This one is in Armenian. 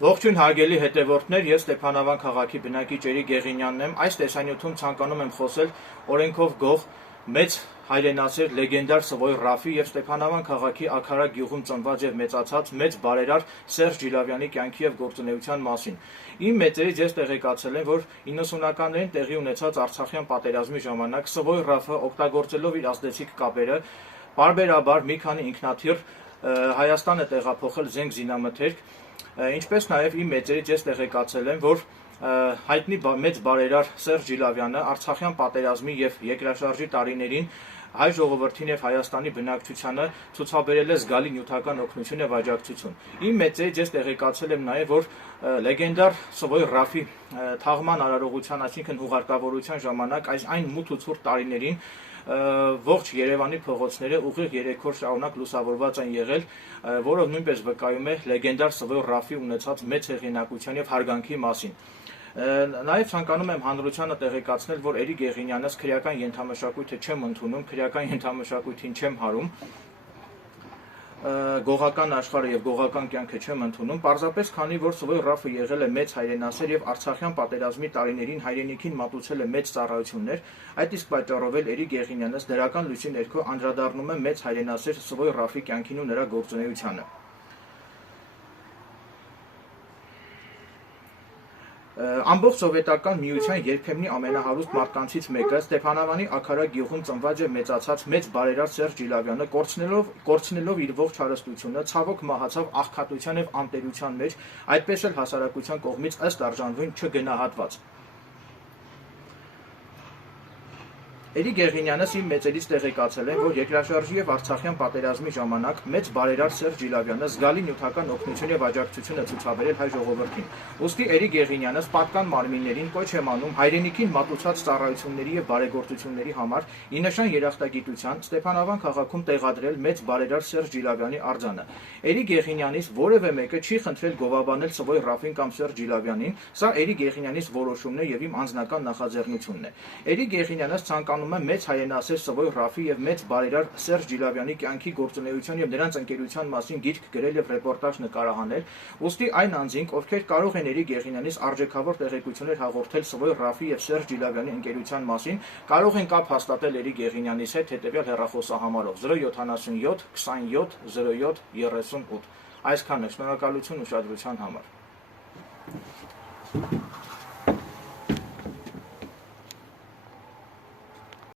Ողջույն հարգելի հետևորդներ, ես Ստեփանավան քաղաքի բնակիչ Էրիկ Գեղինյանն եմ։ Այս տեսանյութում ցանկանում եմ խոսել օրենքով գող մեծ հայրենասեր լեգենդար Սվոյ Ռաֆի եւ Ստեփանավան քաղաքի Աքարա գյուղում ծնված եւ մեծացած մեծ բարերար Սերժ Ջիլավյանի կյանքի եւ գործունեության մասին։ Իմ մեծերից ես տեղեկացել եմ, որ 90-ականներին տեղի ունեցած Արցախյան պատերազմի ժամանակ Սվոյ Ռաֆը օգտագործելով իր ազդեցիկ կապերը բարբերաբար մի քանի ինքնաթիռ Հայաստան է տեղափոխել զենք զինամթերք, ինչպես նաև իմ մեծերից ես տեղեկացել եմ, որ հայտնի մեծ բարերար Սերժ Ջիլավյանը Արցախյան պատերազմի եւ երկրաշարժի տարիներին հայ ժողովրդին եւ Հայաստանի բնակչությանը ցուցաբերել է զգալի նյութական օգնություն եւ աջակցություն։ Իմ մեծերից ես տեղեկացել եմ նաև, որ լեգենդար Սվոյ Ռաֆի թաղման արարողության, այսինքն հուղարկավորության ժամանակ այն մութ ու ցուրտ տարիներին ողջ Երևանի փողոցները ուղիղ 3 օր շարունակ լուսավորված են եղել, որը նույնպես վկայում է լեգենդար Սվոյ Ռաֆի ունեցած մեծ հեղինակության եւ հարգանքի մասին։ Նաև ցանկանում եմ հանրությանը տեղեկացնել, որ Էրիկ Գեղինյանս քրեական ենթամշակույթը չեմ ընդունում, քրեական ենթամշակույթին չեմ հարում, գողական աշխարհը եւ գողական կյանքը չեմ ընդունում, պարզապես քանի որ Սվոյ Ռաֆը եղել է մեծ հայրենասեր եւ Արցախյան պատերազմի տարիներին հայրենիքին մատուցել է մեծ ծառայություններ, այդ իսկ պատճառով էլ Էրիկ Գեղինյանս դրական լույսի ներքո անդրադառնում է մեծ հայրենասեր Սվոյ Ռաֆի կյանքին ու նրա գործունեությանը։ Ամբողջ սովետական միության երբեմնի ամենահարուստ մարդկանցից մեկը Ստեփանավանի Աքարա գյուղում ծնված եւ մեծացած մեծ բարերար Սերժ Ջիլավյանը կորցնելով իր ողջ հարստությունը, ցավոք մահացավ աղքատության եւ անտերության մեջ, այդպես էլ հասարակության կողմից ըստ արժանվույն չգնահատված։ Էրիկ Գեղինյանս իմ մեծերից տեղեկացել են, որ երկրաշարժի եւ Արցախյան պատերազմի ժամանակ մեծ բարերար Սերժ Ջիլավյանը զգալի նյութական օգնություն եւ աջակցություն է ցուցաբերել հայ ժողովրդին։ Ուստի Էրիկ Գեղինյանս պատկան մարմիններին կոչ է անում հայրենիքին մատուցած ծառայությունների եւ բարեգործությունների համար ի նշան երախտագիտության Ստեփանավան քաղաքում տեղադրել մեծ բարերար Սերժ Ջիլավյանի արձանը։ Էրիկ Գեղինյանից որևէ մեկը չի խնդրել գովաբանել Սվոյ Ռաֆին կամ Սերժ Ջիլավյանին, սա Էրիկ Գեղինյանից որոշումն է եւ իմ անձնական նախաձեռնությունն է։ Էրիկ Գեղինյանս ցանկանում է մեծ հայրենասեր Սվոյ Ռաֆի եւ մեծ բարերար Սերժ Ջիլավյանի կյանքի գործունեության եւ նրանց ընկերության մասին գիրք գրել եւ ռեպորտաժ նկարահանել, ուստի այն անձինք, ովքեր կարող են Էրիկ Գեղինյանից արժեքավոր տեղեկություններ հաղորդել Սվոյ Ռաֆի եւ Սերժ Ջիլավյանի ընկերության մասին, կարող են կապ հաստատել Էրիկ Գեղինյանից հետ հետեւյալ հեռախոսահամարով 077 27 07 38։ Այսքանն է, շնորհակալություն ուշադրության համար։